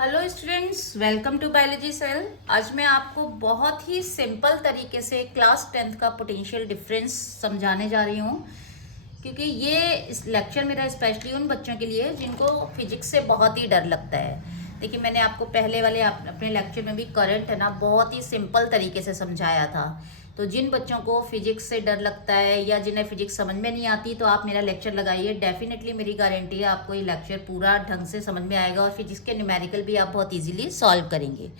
Hello students, welcome to biology cell. आज मैं आपको बहुत ही सिंपल तरीके से क्लास 10th का पोटेंशियल डिफरेंस समझाने जा रही हूँ, क्योंकि ये इस लेक्चर मेरा स्पेशली उन बच्चों के लिए जिनको फिजिक्स से बहुत ही डर लगता है। देखिए, मैंने आपको पहले वाले अपने लेक्चर में भी करंट है ना बहुत ही सिंपल तरीके से समझाया था। तो जिन बच्चों को फिजिक्स से डर लगता है या जिन्हें फिजिक्स समझ में नहीं आती, तो आप मेरा लेक्चर लगाइए। डेफिनेटली मेरी गारंटी है आपको ये लेक्चर पूरा ढंग से समझ में आएगा और फिजिक्स के न्यूमेरिकल भी आप बहुत इजीली सॉल्व करेंगे।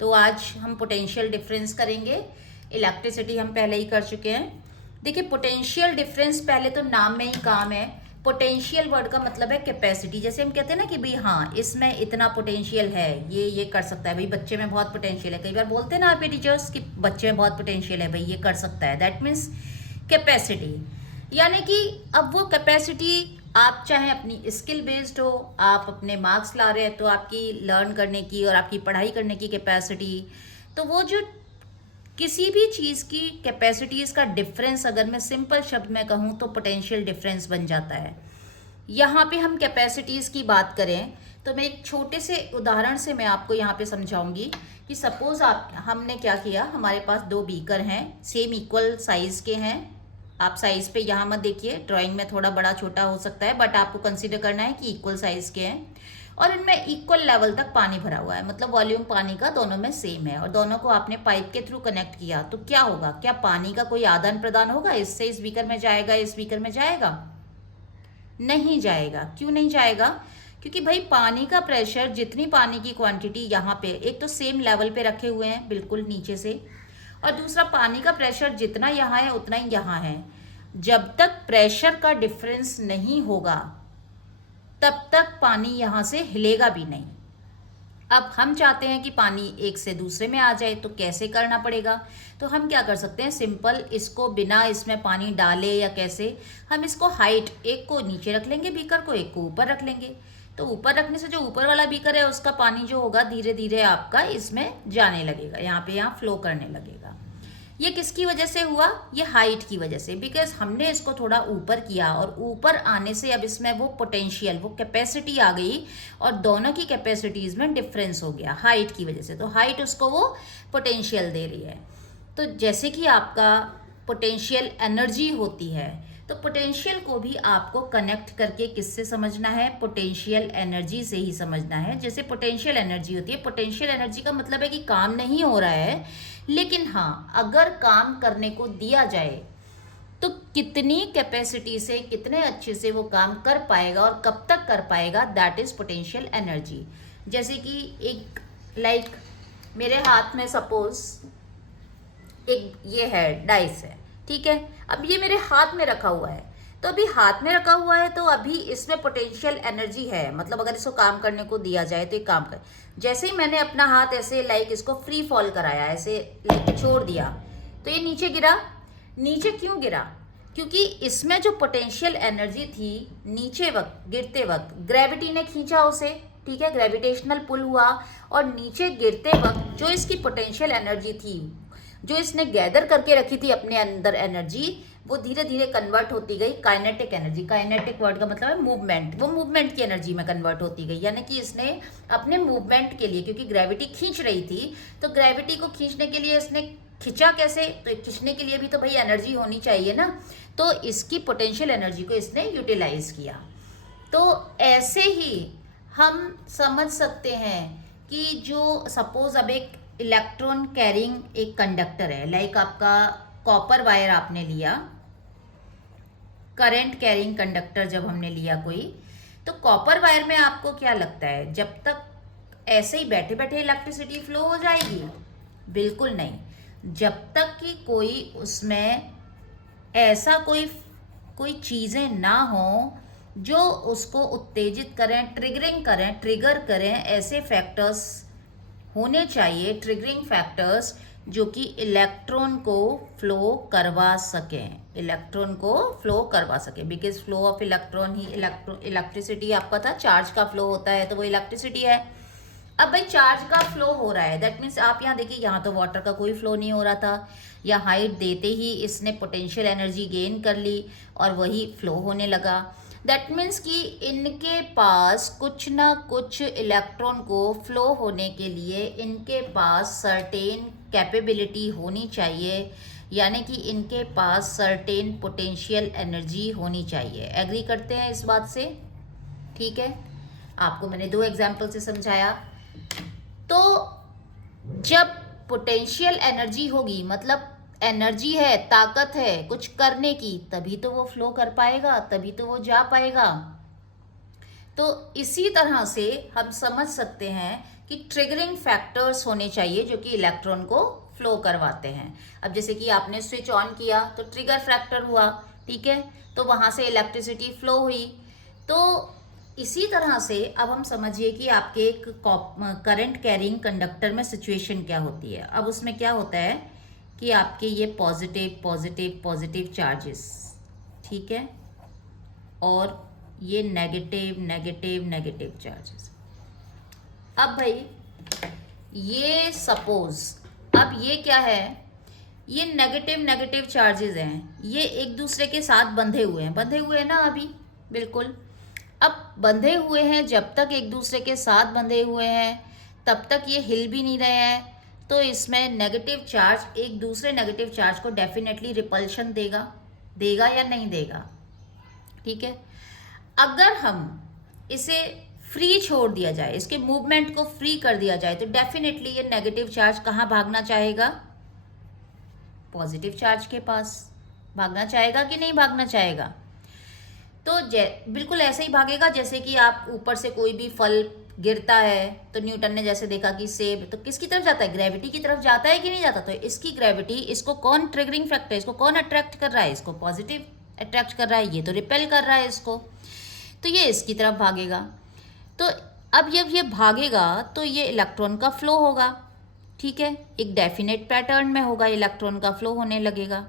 तो आज हम पोटेंशियल डिफरेंस करेंगे। इलेक्ट्रिसिटी हम पहले ही कर चुके हैं। देखिए, पोटेंशियल डिफरेंस पहले तो नाम में ही काम है। पोटेंशियल वर्ड का मतलब है कैपेसिटी। जैसे हम कहते हैं ना कि भाई हाँ, इसमें इतना पोटेंशियल है, ये कर सकता है, भाई बच्चे में बहुत पोटेंशियल है। कई बार बोलते हैं ना आपके टीचर्स कि बच्चे में बहुत पोटेंशियल है, भाई ये कर सकता है। That means capacity. यानी कि अब वो कैपेसिटी आप चाहे अपनी स्किल बेस्ड हो, आप अपने मार्क्स ला रहे हैं तो आपकी लर्न करने की और आपकी पढ़ाई करने की कैपेसिटी, तो वो जो किसी भी चीज़ की कैपेसिटीज़ का डिफरेंस अगर मैं सिंपल शब्द में कहूँ तो पोटेंशियल डिफरेंस बन जाता है। यहाँ पे हम कैपेसिटीज़ की बात करें तो मैं एक छोटे से उदाहरण से मैं आपको यहाँ पे समझाऊंगी कि सपोज हमने क्या किया। हमारे पास दो बीकर हैं, सेम इक्वल साइज़ के हैं। आप साइज़ पे यहाँ मत देखिए, ड्राइंग में थोड़ा बड़ा छोटा हो सकता है, बट आपको कंसीडर करना है कि इक्वल साइज़ के हैं और इनमें इक्वल लेवल तक पानी भरा हुआ है। मतलब वॉल्यूम पानी का दोनों में सेम है और दोनों को आपने पाइप के थ्रू कनेक्ट किया, तो क्या होगा? क्या पानी का कोई आदान प्रदान होगा? इससे इस बीकर में जाएगा, इस बीकर में जाएगा? नहीं जाएगा। क्यों नहीं जाएगा? क्योंकि भाई पानी का प्रेशर, जितनी पानी की क्वांटिटी यहाँ पे एक तो सेम लेवल पे रखे हुए हैं बिल्कुल नीचे से, और दूसरा पानी का प्रेशर जितना यहाँ है उतना ही यहाँ है। जब तक प्रेशर का डिफरेंस नहीं होगा तब तक पानी यहाँ से हिलेगा भी नहीं। अब हम चाहते हैं कि पानी एक से दूसरे में आ जाए, तो कैसे करना पड़ेगा? तो हम क्या कर सकते हैं, सिंपल इसको बिना इसमें पानी डाले या कैसे, हम इसको हाइट, एक को नीचे रख लेंगे बीकर को, एक को ऊपर रख लेंगे। तो ऊपर रखने से जो ऊपर वाला बीकर है उसका पानी जो होगा धीरे धीरे आपका इसमें जाने लगेगा, यहाँ फ्लो करने लगेगा। ये किसकी वजह से हुआ? ये हाइट की वजह से, बिकॉज हमने इसको थोड़ा ऊपर किया और ऊपर आने से अब इसमें वो पोटेंशियल, वो कैपेसिटी आ गई और दोनों की कैपेसिटीज में डिफरेंस हो गया हाइट की वजह से। तो हाइट उसको वो पोटेंशियल दे रही है। तो जैसे कि आपका पोटेंशियल एनर्जी होती है, तो पोटेंशियल को भी आपको कनेक्ट करके किससे समझना है? पोटेंशियल एनर्जी से ही समझना है। जैसे पोटेंशियल एनर्जी होती है, पोटेंशियल एनर्जी का मतलब है कि काम नहीं हो रहा है, लेकिन हाँ अगर काम करने को दिया जाए तो कितनी कैपेसिटी से, कितने अच्छे से वो काम कर पाएगा और कब तक कर पाएगा, दैट इज पोटेंशियल एनर्जी। जैसे कि एक मेरे हाथ में सपोज एक ये है डाइस है, ठीक है। अब ये मेरे हाथ में रखा हुआ है, तो अभी हाथ में रखा हुआ है तो अभी इसमें पोटेंशियल एनर्जी है। मतलब अगर इसको काम करने को दिया जाए तो एक काम कर, जैसे ही मैंने अपना हाथ ऐसे इसको फ्री फॉल कराया, ऐसे छोड़ दिया, तो ये नीचे गिरा। नीचे क्यों गिरा? क्योंकि इसमें जो पोटेंशियल एनर्जी थी नीचे वक्त, गिरते वक्त ग्रेविटी ने खींचा उसे, ठीक है, ग्रेविटेशनल पुल हुआ, और नीचे गिरते वक्त जो इसकी पोटेंशियल एनर्जी थी, जो इसने गैदर करके रखी थी अपने अंदर एनर्जी, वो धीरे धीरे कन्वर्ट होती गई काइनेटिक एनर्जी। काइनेटिक वर्ड का मतलब है मूवमेंट, वो मूवमेंट की एनर्जी में कन्वर्ट होती गई। यानी कि इसने अपने मूवमेंट के लिए, क्योंकि ग्रेविटी खींच रही थी, तो ग्रेविटी को खींचने के लिए इसने खींचा कैसे? तो खींचने के लिए भी तो भाई एनर्जी होनी चाहिए ना, तो इसकी पोटेंशियल एनर्जी को इसने यूटिलाइज किया। तो ऐसे ही हम समझ सकते हैं कि जो सपोज अब एक इलेक्ट्रॉन कैरिंग एक कंडक्टर है, लाइक आपका कॉपर वायर आपने लिया, करंट कैरिंग कंडक्टर जब हमने लिया कोई, तो कॉपर वायर में आपको क्या लगता है जब तक ऐसे ही बैठे बैठे इलेक्ट्रिसिटी फ्लो हो जाएगी? बिल्कुल नहीं। जब तक कि कोई उसमें ऐसा कोई चीज़ें ना हो जो उसको उत्तेजित करें, ट्रिगर करें, ऐसे फैक्टर्स होने चाहिए, ट्रिगरिंग फैक्टर्स, जो कि इलेक्ट्रॉन को फ्लो करवा सकें, because flow of electron he electricity आपका था, चार्ज का फ्लो होता है तो वो इलेक्ट्रिसिटी है। अब भाई चार्ज का फ्लो हो रहा है, दैट मीन्स आप यहाँ देखिए, यहाँ तो वाटर का कोई फ्लो नहीं हो रहा था, या हाइट देते ही इसने पोटेंशियल एनर्जी गेन कर ली और वही फ्लो होने लगा। दैट मीन्स कि इनके पास कुछ ना कुछ इलेक्ट्रॉन को फ्लो होने के लिए इनके पास सर्टेन कैपेबिलिटी होनी चाहिए, यानी कि इनके पास सर्टेन पोटेंशियल एनर्जी होनी चाहिए। एग्री करते हैं इस बात से? ठीक है, आपको मैंने 2 एग्जाम्पल से समझाया। तो जब पोटेंशियल एनर्जी होगी, मतलब एनर्जी है, ताकत है कुछ करने की, तभी तो वो फ्लो कर पाएगा, तभी तो वो जा पाएगा। तो इसी तरह से हम समझ सकते हैं कि ट्रिगरिंग फैक्टर्स होने चाहिए जो कि इलेक्ट्रॉन को फ्लो करवाते हैं। अब जैसे कि आपने स्विच ऑन किया तो ट्रिगर फैक्टर हुआ, ठीक है, तो वहाँ से इलेक्ट्रिसिटी फ्लो हुई। तो इसी तरह से अब हम समझिए कि आपके एक करंट कैरिंग कंडक्टर में सिचुएशन क्या होती है। अब उसमें क्या होता है कि आपके ये पॉजिटिव पॉजिटिव पॉजिटिव चार्जेस, ठीक है, और ये नेगेटिव नेगेटिव नेगेटिव चार्जेस। अब भाई ये सपोज, अब ये क्या है, ये नेगेटिव नेगेटिव चार्जेस हैं, ये एक दूसरे के साथ बंधे हुए हैं ना अभी, बिल्कुल। अब बंधे हुए हैं, जब तक एक दूसरे के साथ बंधे हुए हैं तब तक ये हिल भी नहीं रहे हैं, तो इसमें नेगेटिव चार्ज एक दूसरे नेगेटिव चार्ज को डेफिनेटली रिपल्शन देगा या नहीं देगा, ठीक है। अगर हम इसे फ्री छोड़ दिया जाए, इसके मूवमेंट को फ्री कर दिया जाए, तो डेफिनेटली ये नेगेटिव चार्ज कहाँ भागना चाहेगा? पॉजिटिव चार्ज के पास भागना चाहेगा कि नहीं भागना चाहेगा? तो बिल्कुल ऐसे ही भागेगा जैसे कि आप ऊपर से कोई भी फल गिरता है, तो न्यूटन ने जैसे देखा कि सेब, तो किसकी तरफ जाता है? ग्रेविटी की तरफ जाता है कि नहीं जाता? तो इसकी ग्रेविटी, इसको कौन ट्रिगरिंग फैक्टर, इसको कौन अट्रैक्ट कर रहा है? इसको पॉजिटिव अट्रैक्ट कर रहा है, ये तो रिपेल कर रहा है इसको, तो ये इसकी तरफ भागेगा। तो अब जब ये भागेगा तो ये इलेक्ट्रॉन का फ्लो होगा, ठीक है, एक डेफिनेट पैटर्न में होगा, इलेक्ट्रॉन का फ्लो होने लगेगा।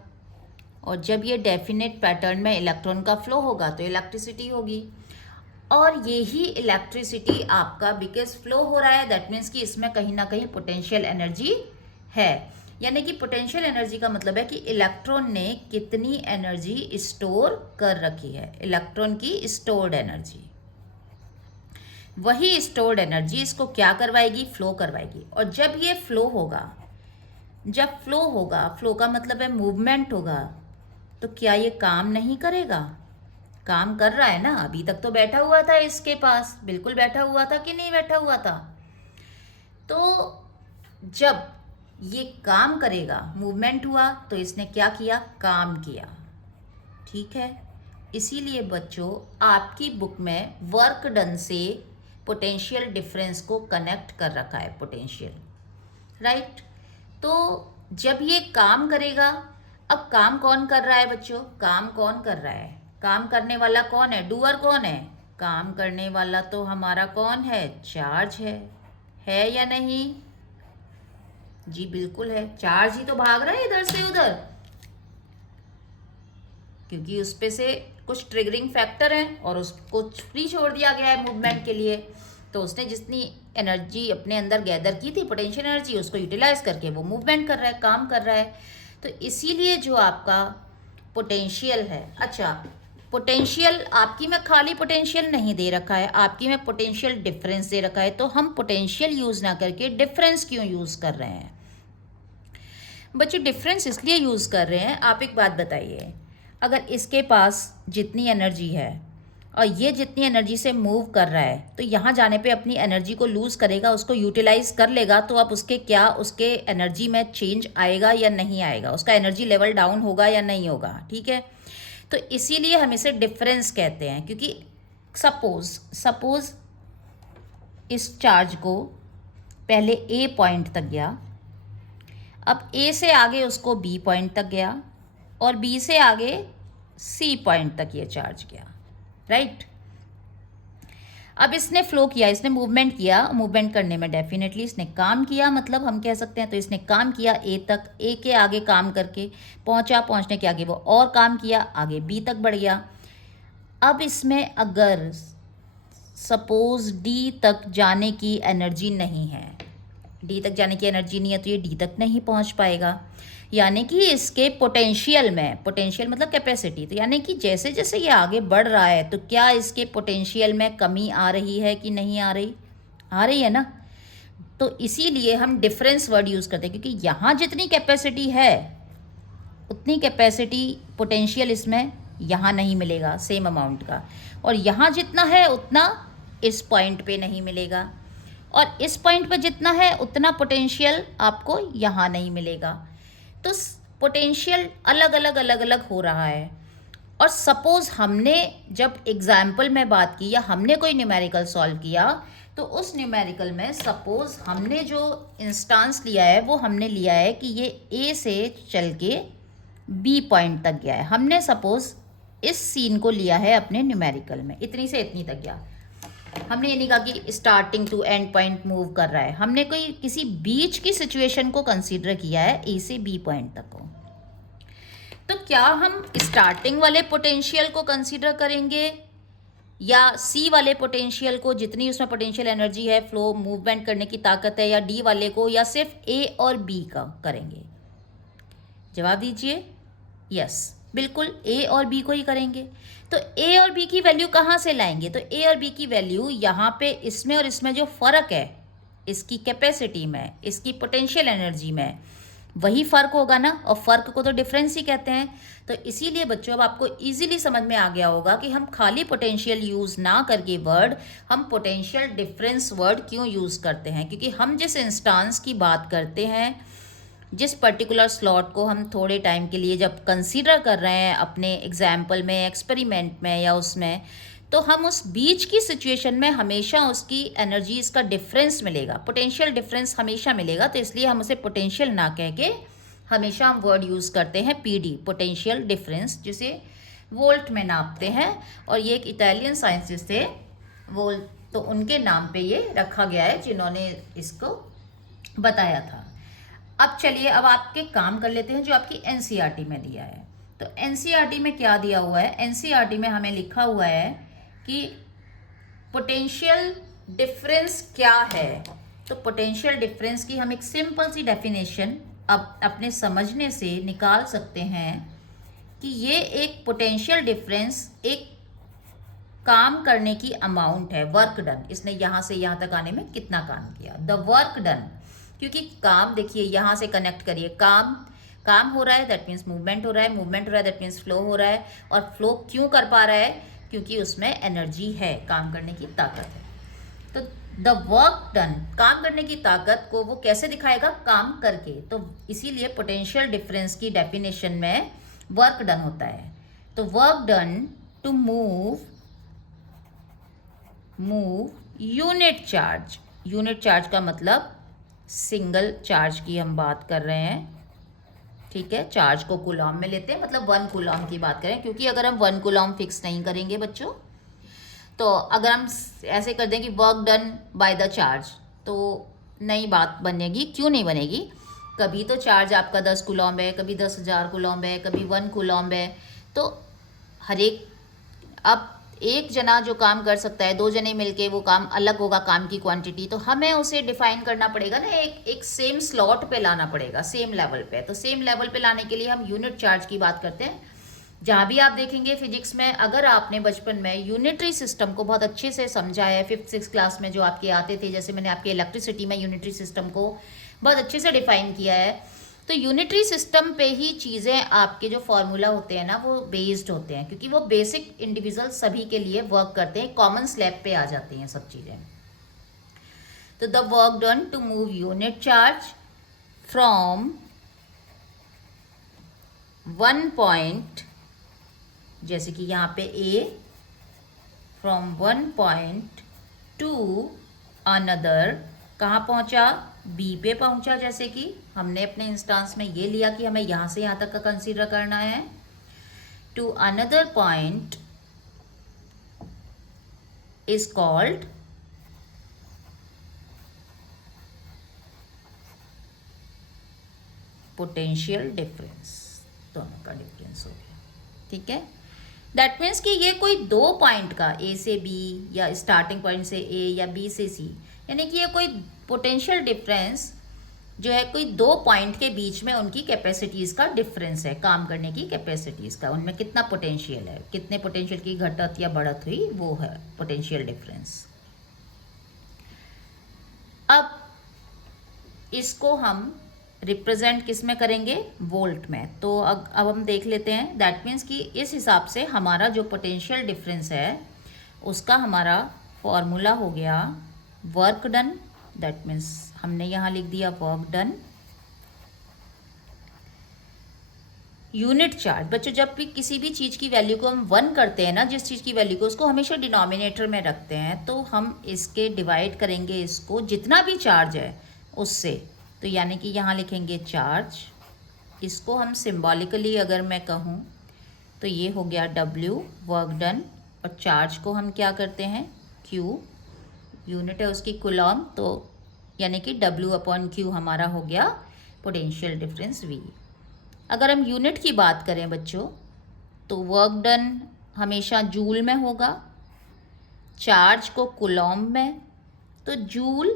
और जब ये डेफिनेट पैटर्न में इलेक्ट्रॉन का फ्लो होगा तो इलेक्ट्रिसिटी होगी, और यही इलेक्ट्रिसिटी आपका बिकॉज फ्लो हो रहा है, दैट मीन्स कि इसमें कहीं ना कहीं पोटेंशियल एनर्जी है। यानी कि पोटेंशियल एनर्जी का मतलब है कि इलेक्ट्रॉन ने कितनी एनर्जी स्टोर कर रखी है, इलेक्ट्रॉन की स्टोर्ड एनर्जी। वही स्टोर्ड एनर्जी इसको क्या करवाएगी? फ्लो करवाएगी। और जब ये फ्लो होगा, जब फ्लो होगा, फ्लो का मतलब है मूवमेंट होगा, तो क्या ये काम नहीं करेगा? काम कर रहा है ना, अभी तक तो बैठा हुआ था इसके पास, बिल्कुल बैठा हुआ था कि नहीं बैठा हुआ था? तो जब ये काम करेगा, मूवमेंट हुआ, तो इसने क्या किया? काम किया, ठीक है। इसीलिए बच्चों आपकी बुक में वर्क डन से पोटेंशियल डिफरेंस को कनेक्ट कर रखा है, पोटेंशियल, राइट। तो जब ये काम करेगा, अब काम कौन कर रहा है बच्चों? काम कौन कर रहा है? काम करने वाला कौन है? डूअर कौन है? काम करने वाला तो हमारा कौन है? चार्ज है या नहीं? जी बिल्कुल है, चार्ज ही तो भाग रहा है इधर से उधर, क्योंकि उस पे से कुछ ट्रिगरिंग फैक्टर है और उसको फ्री छोड़ दिया गया है मूवमेंट के लिए। तो उसने जितनी एनर्जी अपने अंदर गैदर की थी, पोटेंशियल एनर्जी, उसको यूटिलाइज करके वो मूवमेंट कर रहा है, काम कर रहा है। तो इसीलिए जो आपका पोटेंशियल है, अच्छा पोटेंशियल आपकी में खाली पोटेंशियल नहीं दे रखा है, आपकी में पोटेंशियल डिफरेंस दे रखा है, तो हम पोटेंशियल यूज़ ना करके डिफरेंस क्यों यूज़ कर रहे हैं? बच्चे डिफरेंस इसलिए यूज़ कर रहे हैं, आप एक बात बताइए, अगर इसके पास जितनी एनर्जी है और ये जितनी एनर्जी से मूव कर रहा है, तो यहाँ जाने पे अपनी एनर्जी को लूज़ करेगा, उसको यूटिलाइज कर लेगा, तो अब उसके क्या, उसके एनर्जी में चेंज आएगा या नहीं आएगा? उसका एनर्जी लेवल डाउन होगा या नहीं होगा? ठीक है, तो इसीलिए हम इसे डिफरेंस कहते हैं, क्योंकि सपोज इस चार्ज को पहले ए पॉइंट तक गया, अब ए से आगे उसको बी पॉइंट तक गया, और बी से आगे सी पॉइंट तक ये चार्ज गया, राइट। अब इसने फ्लो किया, इसने मूवमेंट किया, मूवमेंट करने में डेफिनेटली इसने काम किया, मतलब हम कह सकते हैं, तो इसने काम किया ए तक, ए के आगे काम करके पहुंचा, पहुंचने के आगे वो और काम किया, आगे बी तक बढ़ गया। अब इसमें अगर सपोज डी तक जाने की एनर्जी नहीं है, डी तक जाने की एनर्जी नहीं है तो ये डी तक नहीं पहुंच पाएगा। यानी कि इसके पोटेंशियल में, पोटेंशियल मतलब कैपेसिटी, तो यानी कि जैसे जैसे ये आगे बढ़ रहा है तो क्या इसके पोटेंशियल में कमी आ रही है कि नहीं आ रही? आ रही है ना। तो इसीलिए हम डिफरेंस वर्ड यूज़ करते हैं, क्योंकि यहाँ जितनी कैपेसिटी है उतनी कैपेसिटी पोटेंशियल इसमें यहाँ नहीं मिलेगा सेम अमाउंट का, और यहाँ जितना है उतना इस पॉइंट पे नहीं मिलेगा, और इस पॉइंट पे जितना है उतना पोटेंशियल आपको यहाँ नहीं मिलेगा। तो पोटेंशियल अलग अलग हो रहा है। और सपोज़ हमने जब एग्जाम्पल में बात की या हमने कोई न्यूमेरिकल सॉल्व किया, तो उस न्यूमेरिकल में सपोज़ हमने जो इंस्टांस लिया है वो हमने लिया है कि ये ए से चल के बी पॉइंट तक गया है। हमने सपोज़ इस सीन को लिया है अपने न्यूमेरिकल में, इतनी से इतनी तक गया। हमने ये नहीं कहा कि starting to end point move कर रहा है, हमने कोई किसी बीच की सिचुएशन को कंसीडर किया है, ए से बी पॉइंट तक को। तो क्या हम स्टार्टिंग वाले पोटेंशियल को कंसीडर करेंगे या सी वाले पोटेंशियल को, जितनी उसमें पोटेंशियल एनर्जी है, फ्लो मूवमेंट करने की ताकत है, या डी वाले को, या सिर्फ ए और बी का करेंगे? जवाब दीजिए। यस, बिल्कुल ए और बी को ही करेंगे। तो ए और बी की वैल्यू कहाँ से लाएंगे? तो ए और बी की वैल्यू यहाँ पे इसमें और इसमें जो फ़र्क है, इसकी कैपेसिटी में, इसकी पोटेंशियल एनर्जी में, वही फ़र्क होगा ना, और फ़र्क को तो डिफरेंस ही कहते हैं। तो इसीलिए बच्चों अब आपको इजीली समझ में आ गया होगा कि हम खाली पोटेंशियल यूज़ ना करके वर्ड, हम पोटेंशियल डिफरेंस वर्ड क्यों यूज़ करते हैं। क्योंकि हम जिस इंस्टांस की बात करते हैं, जिस पर्टिकुलर स्लॉट को हम थोड़े टाइम के लिए जब कंसीडर कर रहे हैं अपने एग्जाम्पल में, एक्सपेरिमेंट में या उसमें, तो हम उस बीच की सिचुएशन में हमेशा उसकी एनर्जीज का डिफरेंस मिलेगा, पोटेंशियल डिफरेंस हमेशा मिलेगा। तो इसलिए हम उसे पोटेंशियल ना कह के हमेशा हम वर्ड यूज़ करते हैं पीडी, पोटेंशियल डिफरेंस, जिसे वोल्ट में नापते हैं। और ये एक इटालियन साइंटिस्ट थे वोल्ट, तो उनके नाम पे ये रखा गया है जिन्होंने इसको बताया था। अब चलिए, अब आपके काम कर लेते हैं जो आपकी एनसीईआरटी में दिया है। तो एनसीईआरटी में क्या दिया हुआ है? एनसीईआरटी में हमें लिखा हुआ है कि पोटेंशियल डिफरेंस क्या है। तो पोटेंशियल डिफरेंस की हम एक सिंपल सी डेफिनेशन अब अपने समझने से निकाल सकते हैं कि ये एक पोटेंशियल डिफरेंस एक काम करने की अमाउंट है, वर्क डन, इसने यहाँ से यहाँ तक आने में कितना काम किया, द वर्क डन। क्योंकि काम, देखिए यहाँ से कनेक्ट करिए, काम हो रहा है, दैट मीन्स मूवमेंट हो रहा है, मूवमेंट हो रहा है, दैट मीन्स फ्लो हो रहा है। और फ्लो क्यों कर पा रहा है? क्योंकि उसमें एनर्जी है, काम करने की ताकत है। तो द वर्क डन, काम करने की ताकत को वो कैसे दिखाएगा? काम करके। तो इसीलिए पोटेंशियल डिफरेंस की डेफिनेशन में वर्क डन होता है। तो work done to move unit charge. Unit charge का मतलब सिंगल चार्ज की हम बात कर रहे हैं, ठीक है। चार्ज को कूलॉम में लेते हैं, मतलब 1 कूलॉम की बात करें, क्योंकि अगर हम 1 कूलॉम फिक्स नहीं करेंगे बच्चों, तो अगर हम ऐसे कर दें कि work done by the charge, तो नई बात बनेगी। क्यों नहीं बनेगी? कभी तो चार्ज आपका 10 कूलॉम है, कभी 10,000 कूलॉम है, कभी 1 कूलॉम है। तो हर एक, अब एक जना जो काम कर सकता है, 2 जने मिलके वो काम अलग होगा, काम की क्वांटिटी, तो हमें उसे डिफाइन करना पड़ेगा ना, एक सेम स्लॉट पे लाना पड़ेगा, सेम लेवल पे। तो सेम लेवल पे लाने के लिए हम यूनिट चार्ज की बात करते हैं। जहाँ भी आप देखेंगे फिजिक्स में, अगर आपने बचपन में यूनिटरी सिस्टम को बहुत अच्छे से समझा है, 5th 6th क्लास में जो आपके आते थे, जैसे मैंने आपके इलेक्ट्रिसिटी में यूनिटरी सिस्टम को बहुत अच्छे से डिफाइन किया है, तो यूनिटरी सिस्टम पे ही चीज़ें, आपके जो फॉर्मूला होते हैं ना, वो बेस्ड होते हैं, क्योंकि वो बेसिक इंडिविजुअल सभी के लिए वर्क करते हैं, कॉमन स्लैब पे आ जाती हैं सब चीज़ें। तो the work done to move unit charge from 1 point, जैसे कि यहाँ पे A, from 1 point to another, कहाँ पहुँचा? B पे पहुँचा। जैसे कि हमने अपने इंस्टांस में ये लिया कि हमें यहाँ से यहाँ तक का कंसीडर करना है। To another point is called potential difference. दोनों का डिफरेंस हो गया, ठीक है। दैट मीन्स कि ये कोई 2 पॉइंट का, A से B या स्टार्टिंग पॉइंट से A या B से C, यानी कि ये कोई पोटेंशियल डिफरेंस जो है कोई दो पॉइंट के बीच में उनकी कैपेसिटीज़ का डिफरेंस है, काम करने की कैपेसिटीज़ का, उनमें कितना पोटेंशियल है, कितने पोटेंशियल की घटत या बढ़त हुई, वो है पोटेंशियल डिफरेंस। अब इसको हम रिप्रेजेंट किस में करेंगे, वोल्ट में। तो अब हम देख लेते हैं, दैट मीन्स कि इस हिसाब से हमारा जो पोटेंशियल डिफरेंस है उसका हमारा फॉर्मूला हो गया वर्क डन, दैट मीन्स हमने यहाँ लिख दिया वर्क डन यूनिट चार्ज। बच्चों जब भी किसी भी चीज़ की वैल्यू को हम 1 करते हैं ना, जिस चीज़ की वैल्यू को, उसको हमेशा डिनोमिनेटर में रखते हैं, तो हम इसके डिवाइड करेंगे इसको जितना भी चार्ज है उससे। तो यानी कि यहाँ लिखेंगे चार्ज, इसको हम सिंबॉलिकली अगर मैं कहूँ तो ये हो गया W वर्क डन, और चार्ज को हम क्या करते हैं Q, यूनिट है उसकी कूलॉम, तो यानी कि W/Q हमारा हो गया पोटेंशियल डिफरेंस V। अगर हम यूनिट की बात करें बच्चों तो वर्क डन हमेशा जूल में होगा, चार्ज को कूलॉम में, तो जूल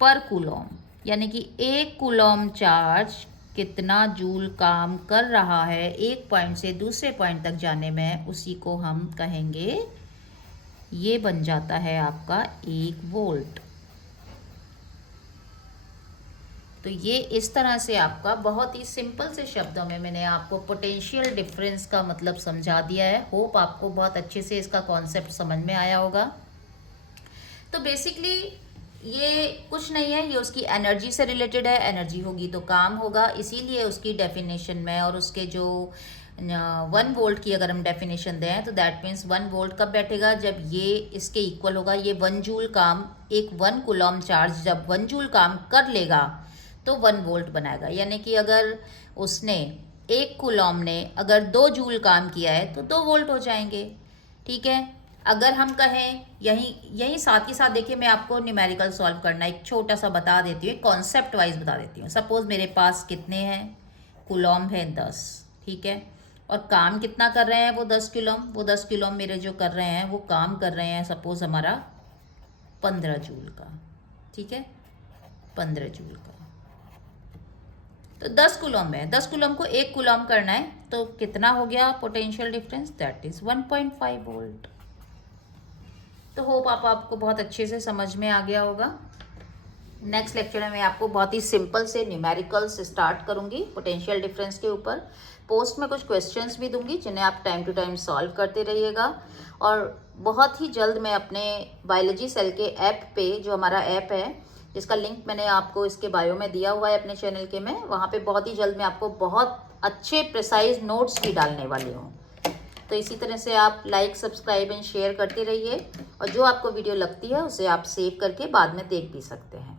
पर कूलॉम, यानी कि एक कूलॉम चार्ज कितना जूल काम कर रहा है एक पॉइंट से दूसरे पॉइंट तक जाने में, उसी को हम कहेंगे, ये बन जाता है आपका 1 वोल्ट। तो ये इस तरह से आपका बहुत ही सिंपल से शब्दों में मैंने आपको पोटेंशियल डिफरेंस का मतलब समझा दिया है। होप आपको बहुत अच्छे से इसका कॉन्सेप्ट समझ में आया होगा। तो बेसिकली ये कुछ नहीं है, ये उसकी एनर्जी से रिलेटेड है, एनर्जी होगी तो काम होगा, इसीलिए उसकी डेफिनेशन में और उसके जो 1 वोल्ट की अगर हम डेफिनेशन दें तो दैट मीन्स 1 वोल्ट कब बैठेगा, जब ये इसके इक्वल होगा। ये 1 जूल काम, एक 1 कूलॉम चार्ज जब 1 जूल काम कर लेगा तो 1 वोल्ट बनाएगा। यानी कि अगर उसने एक कूलॉम ने अगर 2 जूल काम किया है तो 2 वोल्ट हो जाएंगे। ठीक है, अगर हम कहें यहीं साथ ही साथ देखिए, मैं आपको न्यूमेरिकल सॉल्व करना एक छोटा सा बता देती हूँ, कॉन्सेप्ट वाइज बता देती हूँ। सपोज मेरे पास कितने हैं, कूलॉम है 10, ठीक है, और काम कितना कर रहे हैं वो 10 कूलॉम। वो 10 कूलॉम मेरे जो कर रहे हैं वो काम कर रहे हैं सपोज हमारा 15 जूल का, ठीक है, 15 जूल का। तो 10 कूलॉम है, 10 कूलॉम को 1 कूलॉम करना है, तो कितना हो गया potential difference, that is 1.5 volt. तो होप आपको बहुत अच्छे से समझ में आ गया होगा। नेक्स्ट लेक्चर में मैं आपको बहुत ही सिंपल से न्यूमेरिकल्स स्टार्ट करूंगी पोटेंशियल डिफरेंस के ऊपर। पोस्ट में कुछ क्वेश्चंस भी दूंगी जिन्हें आप टाइम टू टाइम सॉल्व करते रहिएगा। और बहुत ही जल्द मैं अपने बायोलॉजी सेल के ऐप पे, जो हमारा ऐप है जिसका लिंक मैंने आपको इसके बायो में दिया हुआ है अपने चैनल के में, वहाँ पे बहुत ही जल्द मैं आपको बहुत अच्छे प्रिसाइज नोट्स भी डालने वाली हूँ। तो इसी तरह से आप लाइक, सब्सक्राइब एंड शेयर करते रहिए, और जो आपको वीडियो लगती है उसे आप सेव करके बाद में देख भी सकते हैं।